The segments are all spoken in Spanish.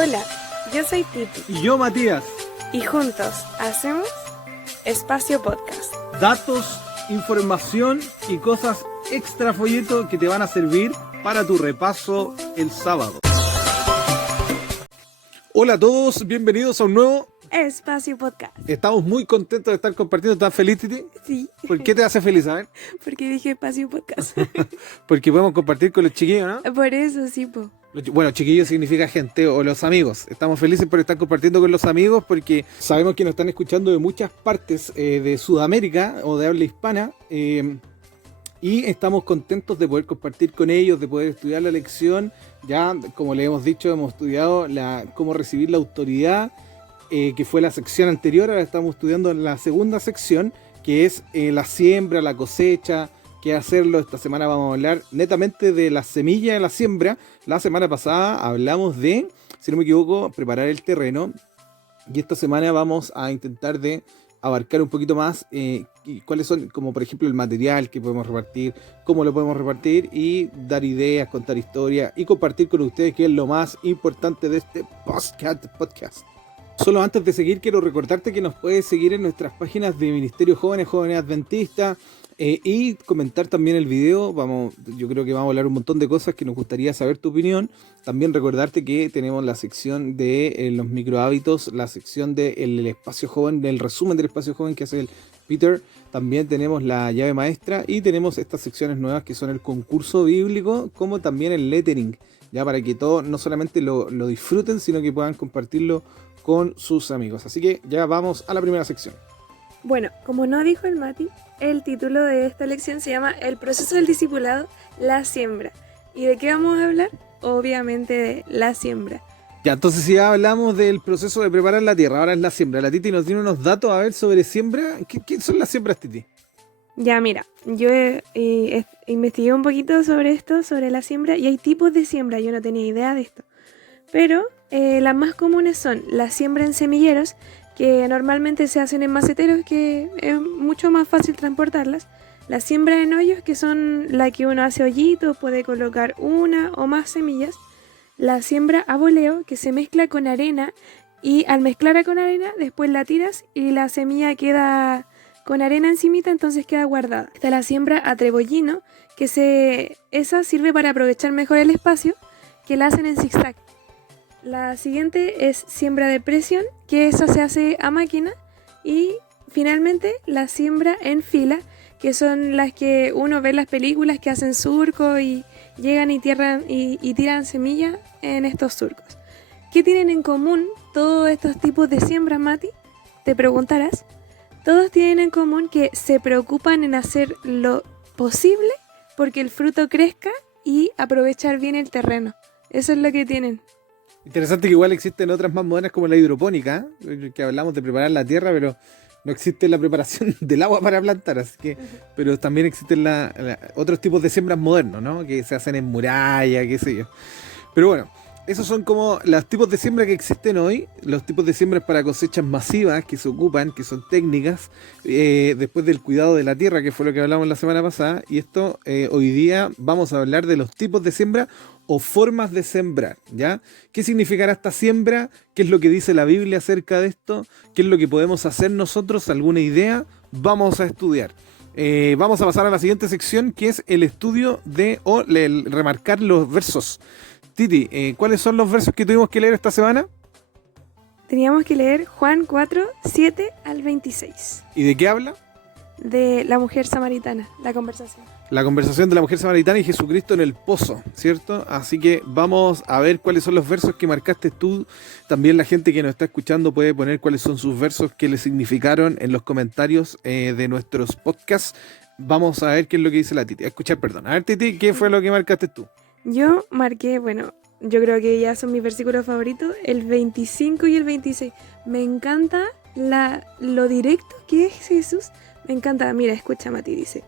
Hola, yo soy Titi Y yo, Matías. y juntos hacemos Espacio Podcast. Datos, información y cosas extra folleto que te van a servir para tu repaso el sábado. Hola a todos, bienvenidos a un nuevo. Espacio Podcast. Estamos muy contentos de estar compartiendo. ¿Estás feliz, Titi? Sí, ¿Por qué te hace feliz? A ver. porque dije Espacio Podcast. Porque podemos compartir con los chiquillos, ¿no? Por eso, sí, po. Bueno, chiquillos significa gente o los amigos. Estamos felices por estar compartiendo con los amigos porque sabemos que nos están escuchando de muchas partes de Sudamérica o de habla hispana. Y estamos contentos de poder compartir con ellos, de poder estudiar la lección. Ya, como le hemos dicho, hemos estudiado cómo recibir la autoridad, que fue la sección anterior. Ahora estamos estudiando la segunda sección, que es la siembra, la cosecha, qué hacerlo. Esta semana vamos a hablar netamente de la semilla de la siembra. La semana pasada hablamos de, si no me equivoco, preparar el terreno. Y esta semana vamos a intentar de abarcar un poquito más cuáles son, como por ejemplo, el material que podemos repartir, cómo lo podemos repartir y dar ideas, contar historias y compartir con ustedes, que es lo más importante de este podcast. Solo antes de seguir, quiero recordarte que nos puedes seguir en nuestras páginas de Ministerio Jóvenes, Jóvenes Adventistas, y comentar también el video. Yo creo que vamos a hablar un montón de cosas que nos gustaría saber tu opinión. También recordarte que tenemos la sección de los microhábitos, la sección del espacio joven, del resumen del espacio joven que hace el Peter. También tenemos la llave maestra y tenemos estas secciones nuevas que son el concurso bíblico, como también el lettering, ya para que todos no solamente lo disfruten, sino que puedan compartirlo con sus amigos. Así que ya vamos a la primera sección. Bueno, como no dijo el Mati, el título de esta lección se llama El proceso del discipulado, la siembra. ¿Y de qué vamos a hablar? Obviamente de la siembra. Ya, entonces si ya hablamos del proceso de preparar la tierra, ahora es la siembra. La Titi nos tiene unos datos a ver sobre siembra. ¿Qué son las siembras, Titi? Ya, mira, yo investigué un poquito sobre esto, sobre la siembra, y hay tipos de siembra, yo no tenía idea de esto. Pero las más comunes son la siembra en semilleros, que normalmente se hacen en maceteros, que es mucho más fácil transportarlas. La siembra en hoyos, que son la que uno hace hoyitos, puede colocar una o más semillas. La siembra a voleo, que se mezcla con arena, y al mezclarla con arena, después la tiras y la semilla queda con arena encimita, entonces queda guardada. Está la siembra a trebollino, que esa sirve para aprovechar mejor el espacio, que la hacen en zigzag. La siguiente es siembra de presión, que esa se hace a máquina. Y finalmente la siembra en fila, que son las que uno ve en las películas, que hacen surco y llegan y tiran semillas en estos surcos. ¿Qué tienen en común todos estos tipos de siembras, Mati? Te preguntarás. Todos tienen en común que se preocupan en hacer lo posible porque el fruto crezca y aprovechar bien el terreno. Eso es lo que tienen. Interesante que igual existen otras más modernas como la hidropónica, que hablamos de preparar la tierra, pero no existe la preparación del agua para plantar, así que, pero también existen otros tipos de siembras modernos, ¿no? Que se hacen en muralla, qué sé yo. Pero bueno, esos son como los tipos de siembra que existen hoy, los tipos de siembras para cosechas masivas que se ocupan, que son técnicas, después del cuidado de la tierra, que fue lo que hablamos la semana pasada, y esto hoy día vamos a hablar de los tipos de siembra o formas de sembrar, ¿ya? ¿Qué significará esta siembra? ¿Qué es lo que dice la Biblia acerca de esto? ¿Qué es lo que podemos hacer nosotros? ¿Alguna idea? Vamos a estudiar. Vamos a pasar a la siguiente sección, que es el estudio el remarcar los versos. Titi, ¿cuáles son los versos que tuvimos que leer esta semana? Teníamos que leer Juan 4, 7 al 26. ¿Y de qué habla? De la mujer samaritana, la conversación. La conversación de la mujer samaritana y Jesucristo en el pozo, ¿cierto? Así que vamos a ver cuáles son los versos que marcaste tú. También la gente que nos está escuchando puede poner cuáles son sus versos que le significaron en los comentarios de nuestros podcasts. Vamos a ver qué es lo que dice la Titi. A ver, Titi, ¿qué fue lo que marcaste tú? Yo marqué, yo creo que ya son mis versículos favoritos, el 25 y el 26. Me encanta lo directo que es Jesús. Me encanta. Mira, escucha, Mati, dice: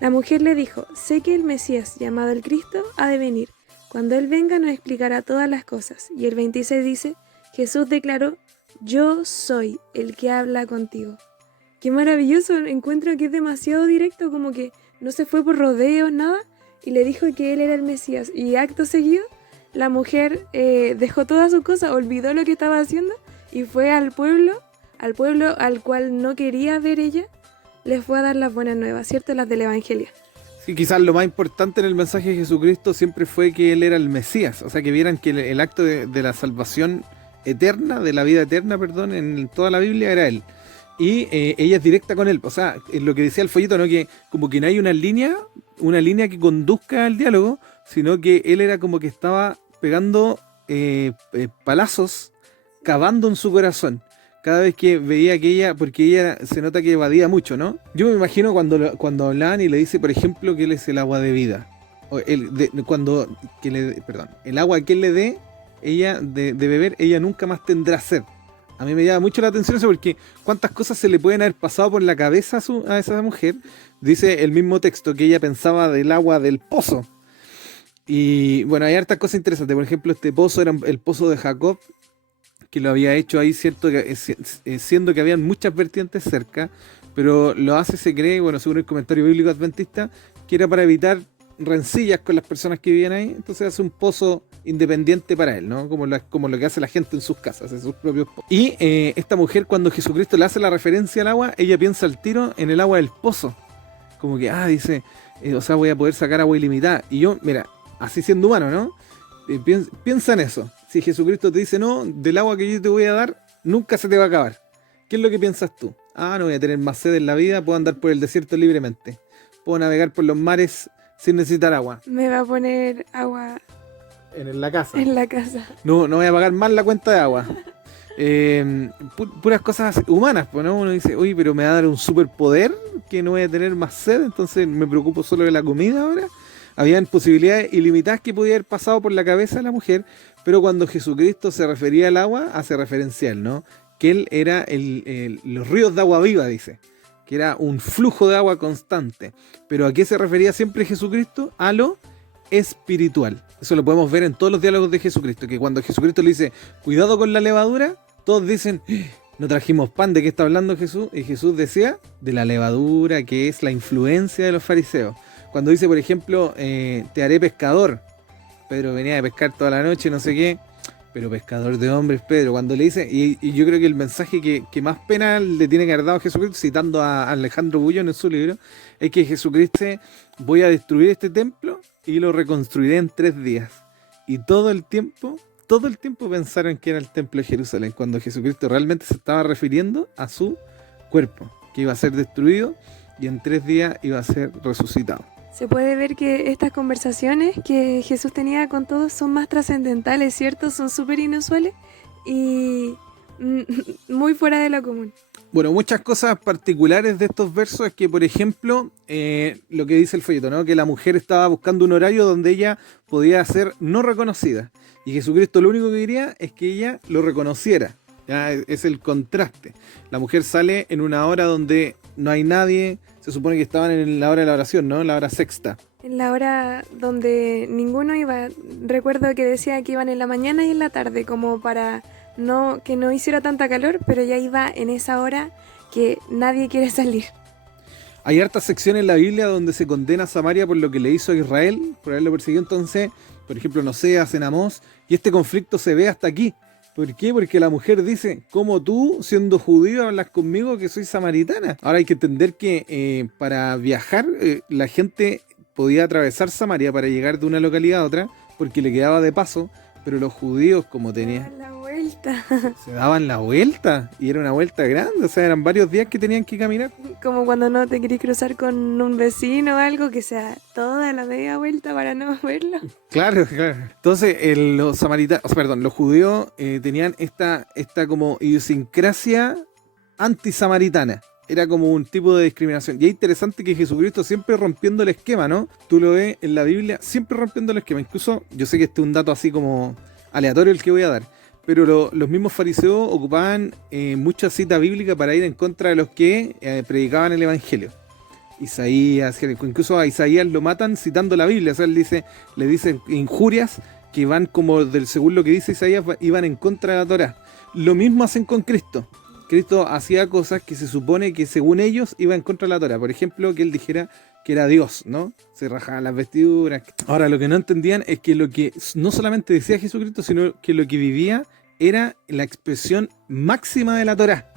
la mujer le dijo: sé que el Mesías, llamado el Cristo, ha de venir. Cuando Él venga nos explicará todas las cosas. Y el 26 dice: Jesús declaró: yo soy el que habla contigo. Qué maravilloso, encuentro que es demasiado directo, como que no se fue por rodeos, nada, y le dijo que Él era el Mesías. Y acto seguido la mujer dejó todas sus cosas, olvidó lo que estaba haciendo y fue al pueblo al cual no quería ver ella, les fue a dar las buenas nuevas, ¿cierto? Las del Evangelio. Sí, quizás lo más importante en el mensaje de Jesucristo siempre fue que Él era el Mesías, o sea, que vieran que el acto de la salvación eterna, de la vida eterna, perdón, en toda la Biblia era Él. Y ella es directa con Él, o sea, en lo que decía el folleto, ¿no? Que como que no hay una línea que conduzca al diálogo, sino que Él era como que estaba pegando palazos, cavando en su corazón. Cada vez que veía que ella, porque ella se nota que evadía mucho, ¿no? Yo me imagino cuando hablaban y le dice, por ejemplo, que él es el agua de vida. O el agua que él le dé, ella de beber, ella nunca más tendrá sed. A mí me llama mucho la atención eso porque cuántas cosas se le pueden haber pasado por la cabeza a esa mujer. Dice el mismo texto que ella pensaba del agua del pozo. Y bueno, hay hartas cosas interesantes. Por ejemplo, este pozo era el pozo de Jacob, que lo había hecho ahí, cierto, siendo que habían muchas vertientes cerca, pero lo hace, se cree, bueno, según el comentario bíblico adventista, que era para evitar rencillas con las personas que vivían ahí, entonces hace un pozo independiente para él, ¿no? Como lo que hace la gente en sus casas, en sus propios pozos. Y esta mujer, cuando Jesucristo le hace la referencia al agua, ella piensa al tiro en el agua del pozo, como que, dice, o sea, voy a poder sacar agua ilimitada, y yo, mira, así siendo humano, ¿no? Piensa en eso. Si Jesucristo te dice, no, del agua que yo te voy a dar, nunca se te va a acabar. ¿Qué es lo que piensas tú? No voy a tener más sed en la vida, puedo andar por el desierto libremente. Puedo navegar por los mares sin necesitar agua. Me va a poner agua en la casa. En la casa. No voy a pagar más la cuenta de agua. Puras cosas humanas, pues, ¿no? Uno dice, oye, pero me va a dar un superpoder que no voy a tener más sed, entonces me preocupo solo de la comida ahora. Habían posibilidades ilimitadas que podía haber pasado por la cabeza de la mujer, pero cuando Jesucristo se refería al agua, hace referencia a él, ¿no? Que él era los ríos de agua viva, dice, que era un flujo de agua constante. Pero ¿a qué se refería siempre Jesucristo? A lo espiritual. Eso lo podemos ver en todos los diálogos de Jesucristo, que cuando Jesucristo le dice, cuidado con la levadura, todos dicen, no trajimos pan, ¿de qué está hablando Jesús? Y Jesús decía, de la levadura, que es la influencia de los fariseos. Cuando dice, por ejemplo, te haré pescador. Pedro venía de pescar toda la noche, no sé qué. Pero pescador de hombres, Pedro. Cuando le dice, y yo creo que el mensaje que más pena le tiene que haber dado a Jesucristo, citando a Alejandro Bullón en su libro, es que Jesucristo dice, voy a destruir este templo y lo reconstruiré en 3 días. Y todo el tiempo pensaron que era el templo de Jerusalén, cuando Jesucristo realmente se estaba refiriendo a su cuerpo, que iba a ser destruido y en 3 días iba a ser resucitado. Se puede ver que estas conversaciones que Jesús tenía con todos son más trascendentales, ¿cierto? Son súper inusuales y muy fuera de lo común. Bueno, muchas cosas particulares de estos versos es que, por ejemplo, lo que dice el folleto, ¿no? Que la mujer estaba buscando un horario donde ella podía ser no reconocida. Y Jesucristo lo único que quería es que ella lo reconociera. Ya es el contraste. La mujer sale en una hora donde no hay nadie. Se supone que estaban en la hora de la oración, ¿no? En la hora sexta. En la hora donde ninguno iba. Recuerdo que decía que iban en la mañana y en la tarde, como para que no hiciera tanta calor, pero ya iba en esa hora que nadie quiere salir. Hay hartas secciones en la Biblia donde se condena a Samaria por lo que le hizo a Israel, por haberlo perseguido. Entonces, por ejemplo, en Oseas, en Amós, y este conflicto se ve hasta aquí. ¿Por qué? Porque la mujer dice, ¿cómo tú, siendo judío, hablas conmigo que soy samaritana? Ahora hay que entender que para viajar, la gente podía atravesar Samaria para llegar de una localidad a otra, porque le quedaba de paso, pero los judíos, como tenían... Se daban la vuelta, y era una vuelta grande, o sea, eran varios días que tenían que caminar. Como cuando no te querés cruzar con un vecino o algo, que sea toda la media vuelta para no verlo. Claro. Entonces, los samaritanos, los judíos tenían esta como idiosincrasia antisamaritana. Era como un tipo de discriminación. Y es interesante que Jesucristo siempre rompiendo el esquema, ¿no? Tú lo ves en la Biblia, siempre rompiendo el esquema. Incluso, yo sé que este es un dato así como aleatorio el que voy a dar, pero los mismos fariseos ocupaban mucha cita bíblica para ir en contra de los que predicaban el Evangelio. Isaías, incluso a Isaías lo matan citando la Biblia. O sea, le dicen injurias que van como según lo que dice Isaías, iban en contra de la Torá. Lo mismo hacen con Cristo. Cristo hacía cosas que se supone que según ellos iban en contra de la Torá. Por ejemplo, que él dijera que era Dios, ¿no? Se rajaban las vestiduras. Ahora, lo que no entendían es que lo que no solamente decía Jesucristo, sino que lo que vivía era la expresión máxima de la Torá.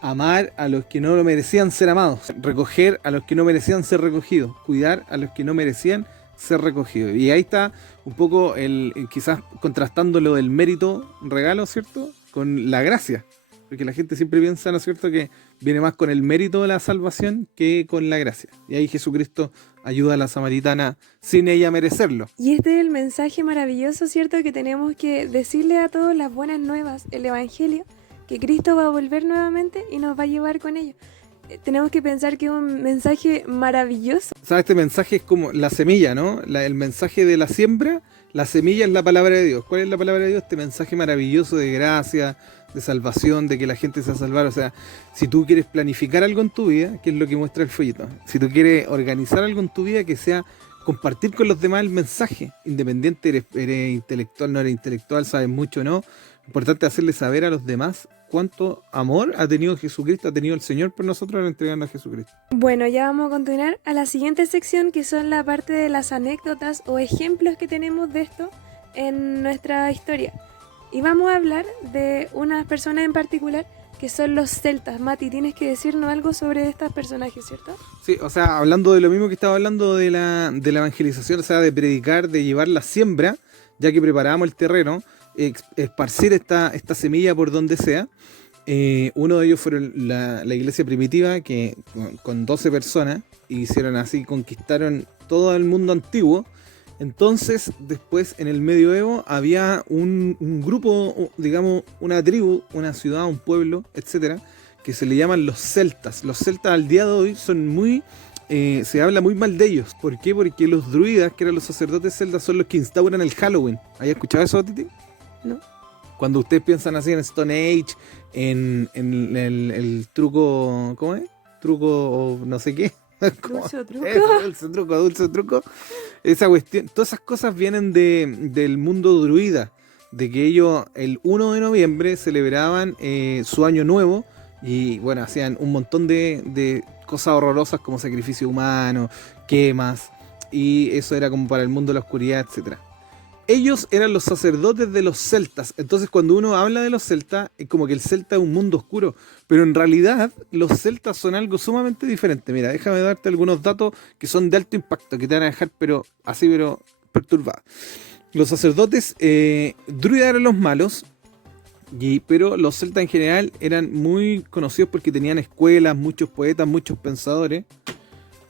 Amar a los que no lo merecían ser amados, recoger a los que no merecían ser recogidos, cuidar a los que no merecían ser recogidos. Y ahí está un poco quizás contrastando lo del mérito regalo, ¿cierto? Con la gracia. Porque la gente siempre piensa, ¿no es cierto?, que viene más con el mérito de la salvación que con la gracia. Y ahí Jesucristo ayuda a la samaritana sin ella merecerlo. Y este es el mensaje maravilloso, ¿cierto? Que tenemos que decirle a todos las buenas nuevas, el Evangelio, que Cristo va a volver nuevamente y nos va a llevar con ellos. Tenemos que pensar que es un mensaje maravilloso. O sea, este mensaje es como la semilla, ¿no? El mensaje de la siembra, la semilla es la palabra de Dios. ¿Cuál es la palabra de Dios? Este mensaje maravilloso de gracia, de salvación, de que la gente se va a salvar. O sea, si tú quieres planificar algo en tu vida, ¿qué es lo que muestra el folleto? Si tú quieres organizar algo en tu vida, que sea compartir con los demás el mensaje, independiente eres intelectual, no eres intelectual, sabes mucho o no. Importante hacerle saber a los demás cuánto amor ha tenido Jesucristo, ha tenido el Señor por nosotros al entregarnos a Jesucristo. Bueno, ya vamos a continuar a la siguiente sección, que son la parte de las anécdotas o ejemplos que tenemos de esto en nuestra historia. Y vamos a hablar de unas personas en particular que son los celtas. Mati, tienes que decirnos algo sobre estos personajes, ¿cierto? Sí, o sea, hablando de lo mismo que estaba hablando de la evangelización, o sea, de predicar, de llevar la siembra, ya que preparábamos el terreno, esparcir esta semilla por donde sea. Uno de ellos fueron la iglesia primitiva, que con 12 personas hicieron así, conquistaron todo el mundo antiguo. Entonces, después en el medioevo había un grupo, digamos, una tribu, una ciudad, un pueblo, etcétera, que se le llaman los celtas. Los celtas al día de hoy son muy... se habla muy mal de ellos. ¿Por qué? Porque los druidas, que eran los sacerdotes celtas, son los que instauran el Halloween. ¿Has escuchado eso, Titi? No. Cuando ustedes piensan así en Stone Age, en el truco, ¿cómo es? Truco no sé qué. Dulce o truco. Dulce truco. Esa cuestión, todas esas cosas vienen del mundo druida, de que ellos el 1 de noviembre celebraban su año nuevo y bueno, hacían un montón de cosas horrorosas como sacrificio humano, quemas, y eso era como para el mundo de la oscuridad, etcétera. Ellos eran los sacerdotes de los celtas. Entonces cuando uno habla de los celtas, es como que el celta es un mundo oscuro. Pero en realidad los celtas son algo sumamente diferente. Mira, déjame darte algunos datos que son de alto impacto, que te van a dejar pero perturbado. Los sacerdotes druidas eran los malos, pero los celtas en general eran muy conocidos porque tenían escuelas, muchos poetas, muchos pensadores.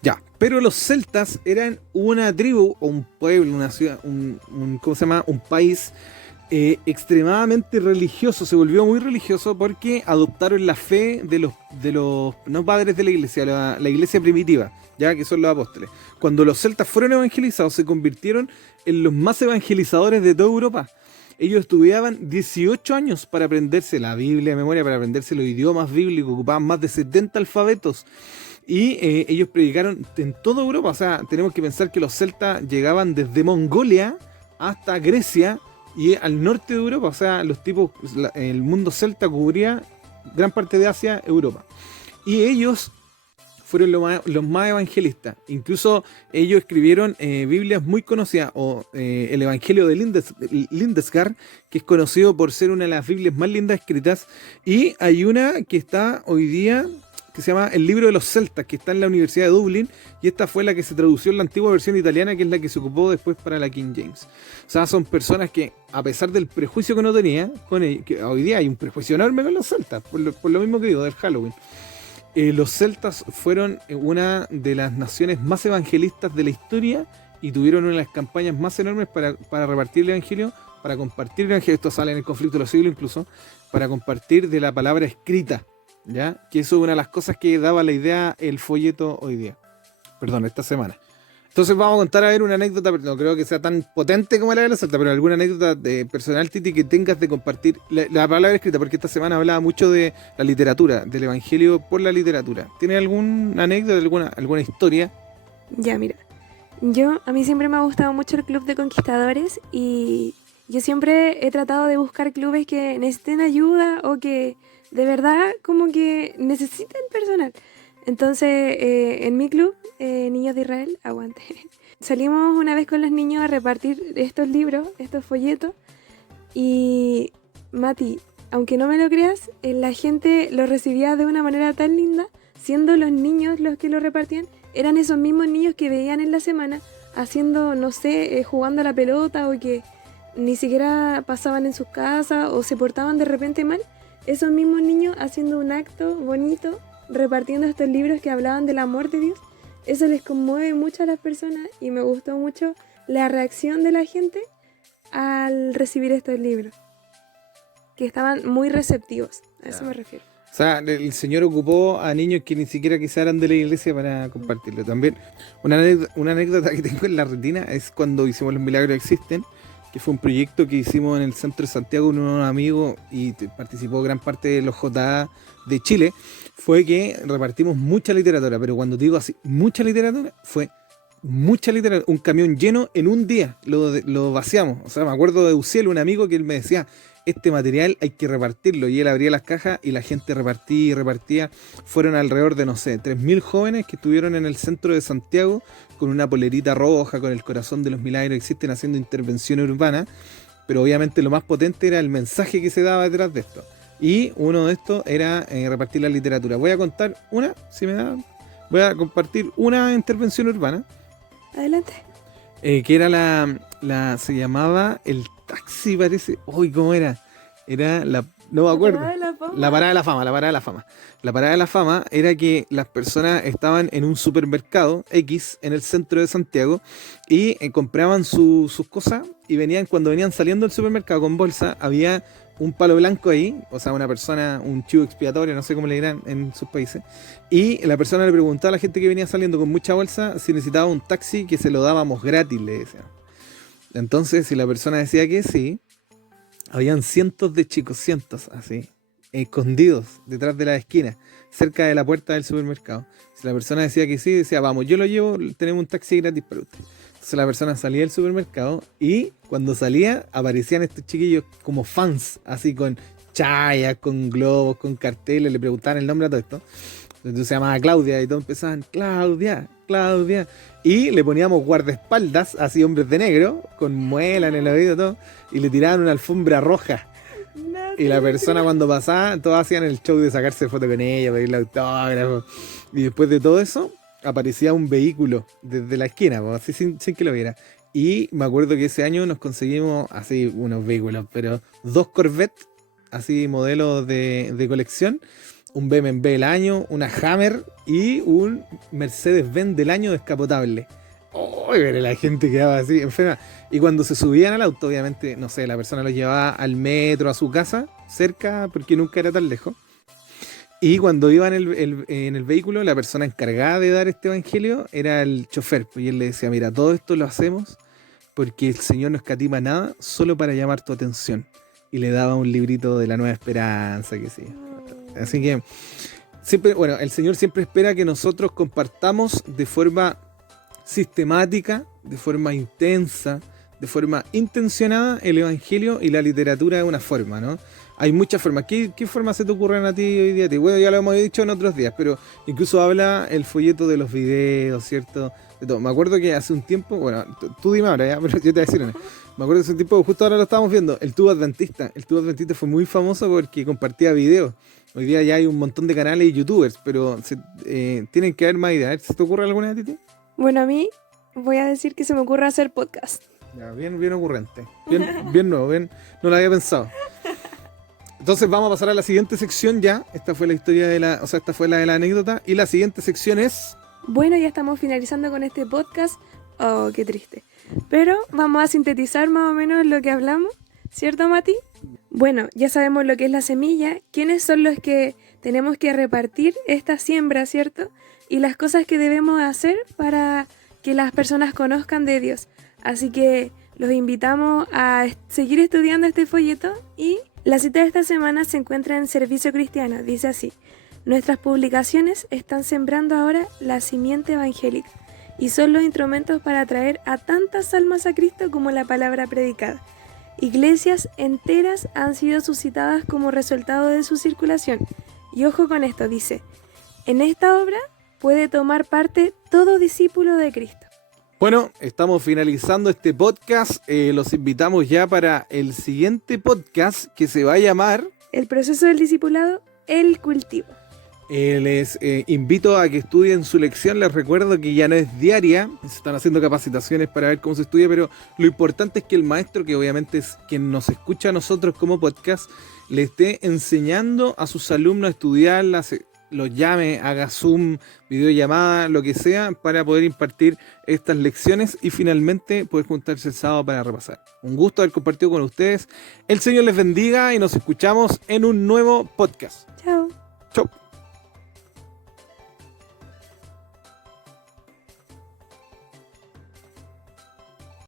Ya, pero los celtas eran una tribu o un pueblo, una ciudad, ¿cómo se llama? Un país extremadamente religioso. Se volvió muy religioso porque adoptaron la fe de los no padres de la iglesia, la iglesia primitiva, ya que son los apóstoles. Cuando los celtas fueron evangelizados, se convirtieron en los más evangelizadores de toda Europa. Ellos estudiaban 18 años para aprenderse la Biblia de memoria, para aprenderse los idiomas bíblicos, ocupaban más de 70 alfabetos. Y ellos predicaron en toda Europa. O sea, tenemos que pensar que los celtas llegaban desde Mongolia hasta Grecia y al norte de Europa. O sea, el mundo celta cubría gran parte de Asia, Europa. Y ellos fueron los más evangelistas. Incluso ellos escribieron Biblias muy conocidas, o el Evangelio de Lindesgard, que es conocido por ser una de las Biblias más lindas escritas. Y hay una que está hoy día, que se llama El Libro de los Celtas, que está en la Universidad de Dublín, y esta fue la que se tradució en la antigua versión italiana, que es la que se ocupó después para la King James. O sea, son personas que, a pesar del prejuicio que uno tenía con ellos, que hoy día hay un prejuicio enorme con los celtas, por lo mismo que digo, del Halloween. Los celtas fueron una de las naciones más evangelistas de la historia y tuvieron una de las campañas más enormes para repartir el evangelio, para compartir el evangelio. Esto sale en el conflicto de los siglos incluso, para compartir de la palabra escrita. ¿Ya? Que eso es una de las cosas que daba la idea el folleto hoy día. Perdón, esta semana. Entonces vamos a contar a ver una anécdota, pero no creo que sea tan potente como la de la celta, pero alguna anécdota de personal, Titi, que tengas de compartir la palabra escrita, porque esta semana hablaba mucho de la literatura, del evangelio por la literatura. ¿Tienes alguna anécdota, alguna historia? Ya, mira. A mí siempre me ha gustado mucho el Club de Conquistadores y yo siempre he tratado de buscar clubes que necesiten ayuda o que de verdad como que necesiten personal. Entonces, en mi club, Niños de Israel, aguante, salimos una vez con los niños a repartir estos libros, estos folletos, y Mati, aunque no me lo creas, la gente lo recibía de una manera tan linda, siendo los niños los que lo repartían, eran esos mismos niños que veían en la semana haciendo, no sé, jugando a la pelota o que ni siquiera pasaban en sus casas o se portaban de repente mal. Esos mismos niños haciendo un acto bonito, repartiendo estos libros que hablaban del amor de Dios. Eso les conmueve mucho a las personas y me gustó mucho la reacción de la gente al recibir estos libros, que estaban muy receptivos, a eso me refiero. O sea, el Señor ocupó a niños que ni siquiera quizá eran de la iglesia para compartirlo. También una anécdota que tengo en la retina es cuando hicimos Los Milagros Existen, que fue un proyecto que hicimos en el centro de Santiago con unos amigos y participó gran parte de los JA de Chile. Fue que repartimos mucha literatura, pero cuando digo así, mucha literatura, fue mucha literatura, un camión lleno en un día, lo vaciamos. O sea, me acuerdo de Uciel, un amigo que él me decía, este material hay que repartirlo, y él abría las cajas y la gente repartía y repartía. Fueron alrededor de, no sé, 3.000 jóvenes que estuvieron en el centro de Santiago con una polerita roja, con el corazón de los milagros existen, haciendo intervención urbana, pero obviamente lo más potente era el mensaje que se daba detrás de esto. Y uno de estos era repartir la literatura. Voy a contar una, si me da, voy a compartir una intervención urbana. Adelante. Que era se llamaba El Taxi, parece. Uy, ¿cómo era? Era no me acuerdo. La Parada de la Fama. La Parada de la Fama era que las personas estaban en un supermercado X en el centro de Santiago y compraban sus cosas y cuando venían saliendo del supermercado con bolsa, había un palo blanco ahí, o sea, una persona, un chivo expiatorio, no sé cómo le dirán en sus países, y la persona le preguntaba a la gente que venía saliendo con mucha bolsa si necesitaba un taxi, que se lo dábamos gratis, le decían. Entonces, si la persona decía que sí, habían cientos de chicos, así, escondidos detrás de la esquina, cerca de la puerta del supermercado. Si la persona decía que sí, decía, vamos, yo lo llevo, tenemos un taxi gratis para usted. Entonces la persona salía del supermercado y cuando salía aparecían estos chiquillos como fans, así con chayas, con globos, con carteles, le preguntaban el nombre a todo esto. Entonces se llamaba Claudia y todos empezaban, Claudia, Claudia. Y le poníamos guardaespaldas, así hombres de negro, con muela en el oído todo, y le tiraban una alfombra roja. Y la persona cuando pasaba, todos hacían el show de sacarse foto con ella, pedirle autógrafo. Y después de todo eso, aparecía un vehículo desde la esquina, así sin que lo viera. Y me acuerdo que ese año nos conseguimos así unos vehículos, pero 2 Corvette, así modelos de colección, un BMW del año, una Hammer y un Mercedes-Benz del año descapotable. ¡Oh! Pero la gente quedaba así enferma. Y cuando se subían al auto, obviamente, no sé, la persona los llevaba al metro, a su casa, cerca, porque nunca era tan lejos. Y cuando iba en el vehículo, la persona encargada de dar este evangelio era el chofer. Y él le decía, mira, todo esto lo hacemos porque el Señor no escatima nada solo para llamar tu atención. Y le daba un librito de la Nueva Esperanza, que sí. Así que, siempre, bueno, el Señor siempre espera que nosotros compartamos de forma sistemática, de forma intensa, de forma intencionada el evangelio, y la literatura es una forma, ¿no? Hay muchas formas. ¿Qué formas se te ocurren a ti hoy día? Bueno, ya lo hemos dicho en otros días, pero incluso habla el folleto de los videos, ¿cierto? De todo. Me acuerdo que hace un tiempo, bueno, tú dime ahora ya, pero yo te voy a decir una. Me acuerdo que hace un tiempo, justo ahora lo estábamos viendo, el tubo adventista. El tubo adventista fue muy famoso porque compartía videos. Hoy día ya hay un montón de canales y youtubers, pero tienen que haber más ideas. ¿Se te ocurre alguna de ti? Bueno, a mí voy a decir que se me ocurre hacer podcast. Ya, bien ocurrente. Bien nuevo, no lo había pensado. Entonces vamos a pasar a la siguiente sección ya. Esta fue la historia esta fue la de la anécdota. Y la siguiente sección es... Bueno, ya estamos finalizando con este podcast. Oh, qué triste. Pero vamos a sintetizar más o menos lo que hablamos, ¿cierto, Mati? Bueno, ya sabemos lo que es la semilla, quiénes son los que tenemos que repartir esta siembra, ¿cierto? Y las cosas que debemos hacer para que las personas conozcan de Dios. Así que los invitamos a seguir estudiando este folleto, y la cita de esta semana se encuentra en Servicio Cristiano. Dice así: nuestras publicaciones están sembrando ahora la simiente evangélica y son los instrumentos para atraer a tantas almas a Cristo como la palabra predicada. Iglesias enteras han sido suscitadas como resultado de su circulación. Y ojo con esto, dice: en esta obra puede tomar parte todo discípulo de Cristo. Bueno, estamos finalizando este podcast. Los invitamos ya para el siguiente podcast que se va a llamar... El proceso del discipulado, el cultivo. Les invito a que estudien su lección. Les recuerdo que ya no es diaria, se están haciendo capacitaciones para ver cómo se estudia, pero lo importante es que el maestro, que obviamente es quien nos escucha a nosotros como podcast, le esté enseñando a sus alumnos a estudiarla, los llame, haga Zoom, videollamada, lo que sea, para poder impartir estas lecciones y finalmente poder juntarse el sábado para repasar. Un gusto haber compartido con ustedes. El Señor les bendiga y nos escuchamos en un nuevo podcast. Chao. Chau.